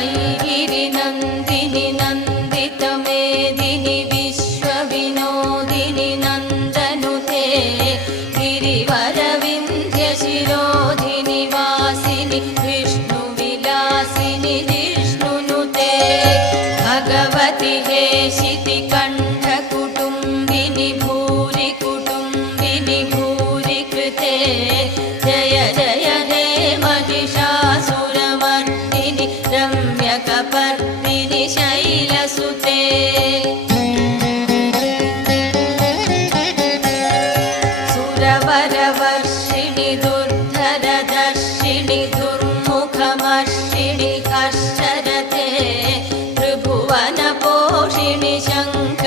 ऐगिरिनन्दिनि नन्दितमेदिनि विश्वविनोदिनि नन्दनुते गिरिवरविन्ध्यशिरोधिनि वासिनि विष्णुविलासिनि जिष्णुनुते भगवति हेशितिकण्ठकुटुम्बिनि भूरि कुटुम्बिनि भूरि कृते जय जय हे महिषासुरमर्दिनि रम्यकपर्दिनि शैलसुते सुरवरवर्षिणि दुर्धरदर्शिनि दुर्मुखमर्षिणि हर्षरते त्रिभुवनपोषिणि शङ्कर